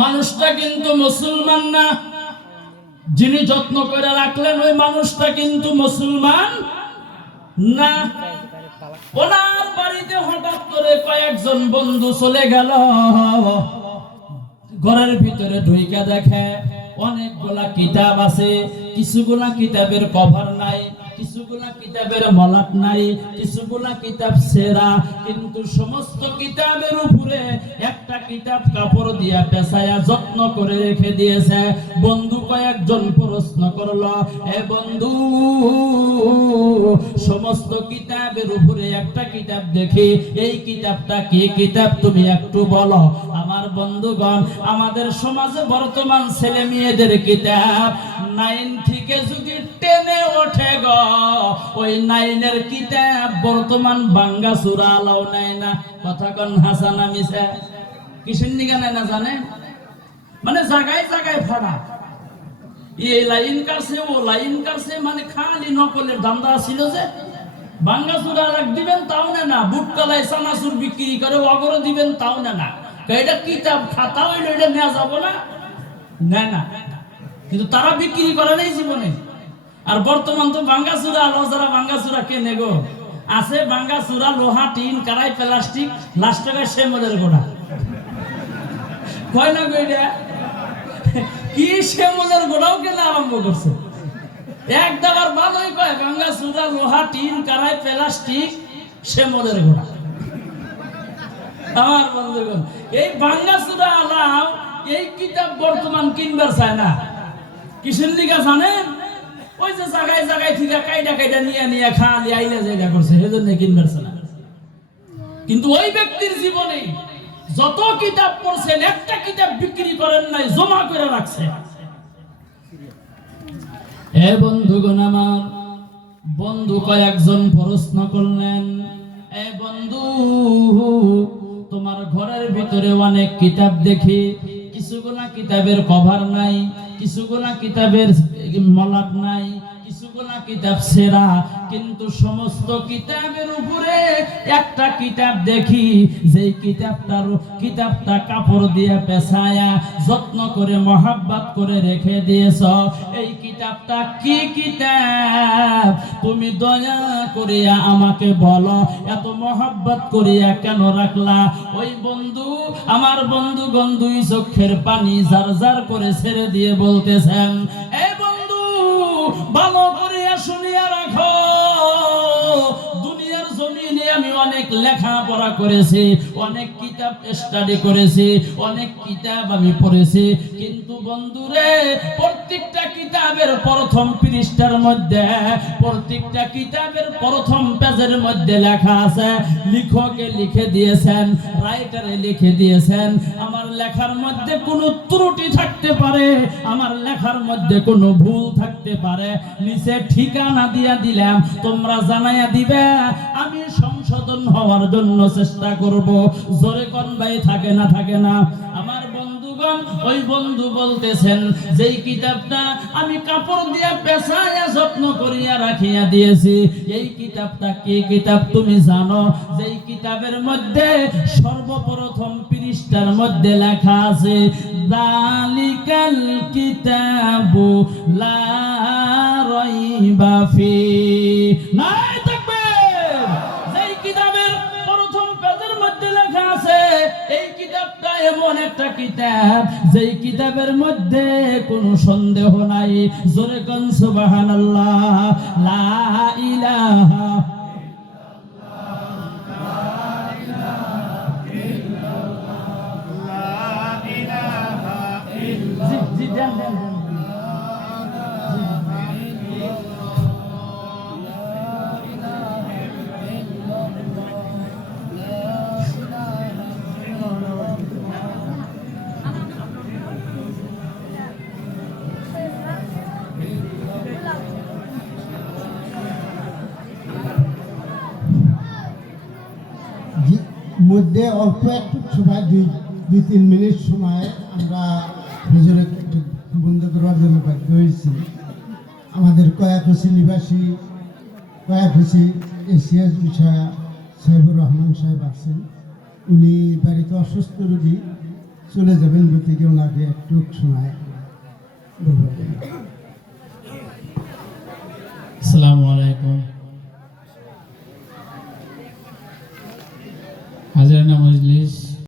মানুষটা কিন্তু মুসলমান না। যিনি যত্ন করে রাখলেন, ওই মানুষটা কিন্তু মুসলমান না। ওনার বাড়িতে হঠাৎ করে কয়েকজন বন্ধু চলে গেল। ঘরের ভিতরে ঢুইকা দেখে অনেকগুলা কিতাব আছে, কিছুগুলা কিতাবের কভার নাই। কিছুগুলা কিতাবের মলাট নাই, কিছুগুলা কিতাব সেরা, কিন্তু সমস্ত কিতাবের উপরে একটা কিতাব কাপড় দিয়া পেছায়া যত্ন করে রেখে দিয়েছে। বন্ধু কয়েকজন প্রশ্ন করল, এ বন্ধু, সমস্ত কিতাবের উপরে একটা কিতাব দেখি, এই কিতাবটা কি কিতাব তুমি একটু বলো? আমার বন্ধুগণ, আমাদের সমাজে বর্তমান ছেলে মেয়েদের কিতাব, নাইন থেকে যদি টেনে ওঠে গ। ওই নাইনের কিতাব বর্তমান বাঙ্গা সুরা আলাও নেয় না? কথা কন হাসানা মিশা কিসের নিগা নেয় না জানে? মানে জায়গায় জায়গায় ফাড়া। এই লাইন কাছে ও লাইন কাছে মানে খালি নকলের ধান্দা ছিল যে, বাঙ্গা চুরা রাখ দিবেন তাও না না বুট কালাই চানাচুর বিক্রি করে অগর দিবেন তাও না না। এটা কিতাব খাতা হইল, এটা নেওয়া যাব না? না না। কিন্তু তারা বিক্রি করে নাই জীবনে। আর বর্তমান তো বাঙ্গা চুরা লজারা বাঙ্গা চুরা কেনে গো? আছে বাঙ্গা চুরা লোহা, টিন কারাই প্লাস্টিক, লাস্ট টাকায় সে গোড়া। কয় না গো এটা? কি শ্যামলের গোড়াও কেনা আরম্ভ করছে? এক দাবার ভালোই কয় চূড়া, লোহা, টিন কারাই প্লাস্টিক, শ্যামলের গোড়া। আমার বন্ধুগণ, এই বাঙ্গা চূড়া আলাও, এই কিতাব বর্তমান কিনবার চায় না। কিসের লিগা জানেন? ওই যে জায়গায় জায়গায় নিয়ে নিয়ে আইলে জায়গা করছে না। কিন্তু ওই ব্যক্তির জীবনে যত কিতাব পড়ছেন, একটা কিতাব বিক্রি করেন নাই, জমা করে রাখছে। হে বন্ধুগণ আমার, বন্ধু কয়েকজন প্রশ্ন করলেন। এ বন্ধু, তোমার ঘরের ভিতরে অনেক কিতাব দেখি। কিছুগুলা কিতাবের কভার নাই কিছুগুলা কিতাবের মলাট নাই কিতাব সেরা, কিন্তু সমস্ত কিতাবের উপরে একটা কিতাব দেখি কিতাবটার, কিতাবটা কাপড় দিয়ে পেছায়া যত্ন করে, মহাব্বাত করে রেখে দিয়েছ। এই কিতাবটা কি কিতাব? তুমি দয়া করিয়া আমাকে বলো, এত মহাব্বত করিয়া কেন রাখলা? ওই বন্ধু, আমার বন্ধুগণ দুই চক্ষের পানি জার জার করে ছেড়ে দিয়ে বলতেছেন এই বন্ধু ভালো অনেক লেখাপড়া করেছি, অনেক কিতাব স্টাডি করেছি, অনেক কিতাব আমি পড়েছি। কিন্তু বন্ধুরে, প্রত্যেকটা কিতাবের প্রথম পৃষ্ঠার মধ্যে, প্রত্যেকটা কিতাবের প্রথম পেজের মধ্যে লেখা আছে, লিখকে লিখে দিয়েছেন, রাইটারে লিখে দিয়েছেন। আমার লেখার মধ্যে কোনো ত্রুটি থাকতে পারে, আমার লেখার মধ্যে কোনো ভুল থাকতে পারে। নিচে ঠিকানা দিয়া দিলাম, তোমরা জানাইয়া দিবে, আমি সংশোধন হওয়ার জন্য চেষ্টা করব। জোরে কোন ভাই, থাকে না থাকে না। আমার বন্ধুগণ, ওই বন্ধু বলতেছেন, যেই কিতাবটা আমি কাপড় দিয়া পেছায়া যত্ন করিয়া রাখিয়া দিয়েছি, এই কিতাবটা কি কিতাব তুমি জানো? যেই কিতাবের মধ্যে সর্বপ্রথম পৃষ্ঠার মধ্যে লেখা আছে, দালিকাল কিতাবু লা রাইবা ফি নাই! কিতাব যেই কিতাবের মধ্যে কোনো সন্দেহ নাই। জোরে কোন সুবহানাল্লাহ। লা ইলাহা জি জি মধ্যে অল্প একটু সময়, দুই দুই, তিন মিনিট সময় আমরা একটু বন্ধ করবার জন্য বাধ্য হয়েছি। আমাদের কয়াকুশি নিবাসী কয়াকুশি এশিয়ার বিষয়া সাহেবুর রহমান সাহেব আছেন। উনি বাড়িতে অসুস্থ রোগী, চলে যাবেন গতিকে ওনাকে একটু দেবো। আসসালামু আলাইকুম।